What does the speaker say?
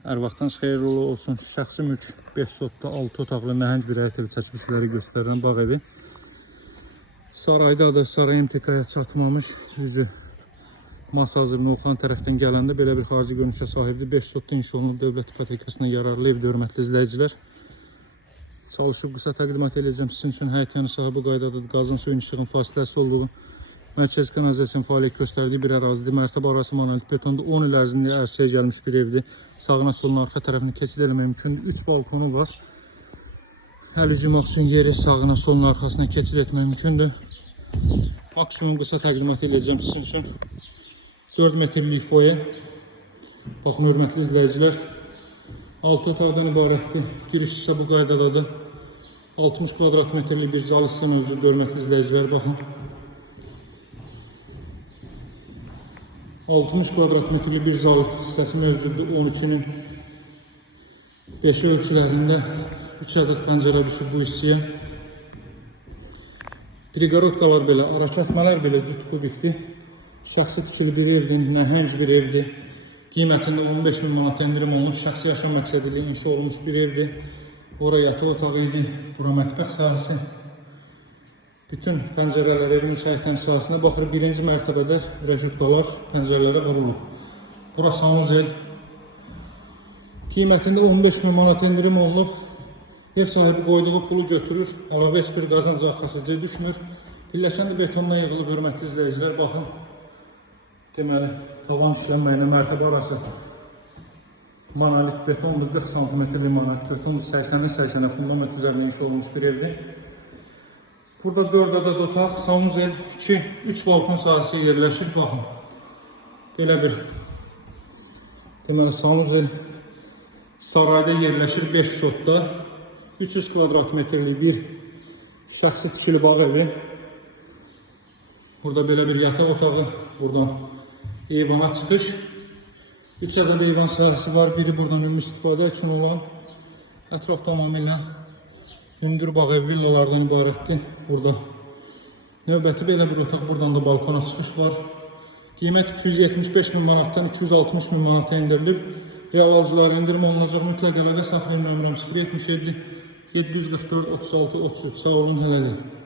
Hər vaxtınız xeyirli olsun. Şəxsi mülk 5 sotda 6 otaqlı nəhəng bir həyət evi çəkib sizlərə göstərirəm. Bağ evi. Saraydadır. Saray MTK-ya çatmamış. Yüzü Masazır Novxan tərəfdən gələndə belə bir xarici görünüşə sahibdir. 5 sotda inşa olunub dövlət ipotekasına yararlı evdə, hörmətli izləyicilər. Çalışıb qısa təqdimat edəcəm. Sizin üçün həyət yanı sahibi qaydadadır. Qazın suyun işığın fasiləsi olduğu, mərkəzi kanalizasiyanın fəaliyyət göstərdiyi bir ərazidir. Mərtəbə arası monolit betonda 10 il ərzində ərsəyə gəlmiş bir evdir. Sağına soluna arxa tərəfini keçid eləmək mümkündür. 3 balkonu var. Əl yumaq üçün yeri sağına soluna arxasına keçid etmək mümkündür. Maksimum qısa təqdimat edəcəm sizin üçün. 4 metrlik foye. Baxın, hörmətli izləyicilər. 6 otaqdan ibarətdir. Giriş isə bu qaydadadır. 60 kvadrat metrlik bir zal hissə mövcuddur, hörmətli izləyicilər. Baxın. 60 kvadrat metrlik bir zal hissəsi mövcuddur. 12'nin 5 ölçülərində 3 ədəd pəncərə düşüb bu hissəyə. Prigorodkalar belə, arakəsmələr belə cüt kubikdir. Şəxsi tikili bir evdir, nəhəng bir evdir. Qiymətində 15.000 manat endirim olunub. Şəxsi yaşam məqsədilə inşa olunmuş bir evdir. Ora yataq otağı idi, bura mətbəx sahəsi. Bütün pəncərələr evin müsaitlən sahəsində baxır. Birinci mərtəbədə rejutkalar pəncərələrə qurulub. Bura sanuzel. Qiymətində 15.000 manat endirim olunub. Ev sahibi qoyduğu pulu götürür. Əlavə heç bir qazanc arxasıca düşmür. Pilləkən də betondan yığılıb, hörmətli izləyicilər. Baxın. Deməli, tavan işlənməyinə mərtəbə arası monolit betondur. 40 cm monolit betondur. 80-80 fundament üzərində inşa olunmuş bir evdir. Burada 4 ədəd otaq, sanuzel, 2-3 balkon sahəsi yerləşir. Baxın, belə bir deməli sanuzel sarayda yerləşir 5 sotda. 300 kvadrat metrlik bir şəxsi tikili bağ evi. Burada belə bir yataq otağı, buradan eyvana çıxış. 3 ədəd eyvan sahəsi var. Biri buradan ümumi istifadə üçün olan, ətraf tamamilə hündür bağ ev villalardan ibarətdir. Burada növbəti belə bir otaq, buradan da balkona çıxış var. Qiymət 275.000 manatdan 260.000 manata endirilib. Real alıcılara endirim olunacaq. Mütləq əlaqə saxlayın. Nömrəm 077 744 36 33. Sağ olun, hələlik.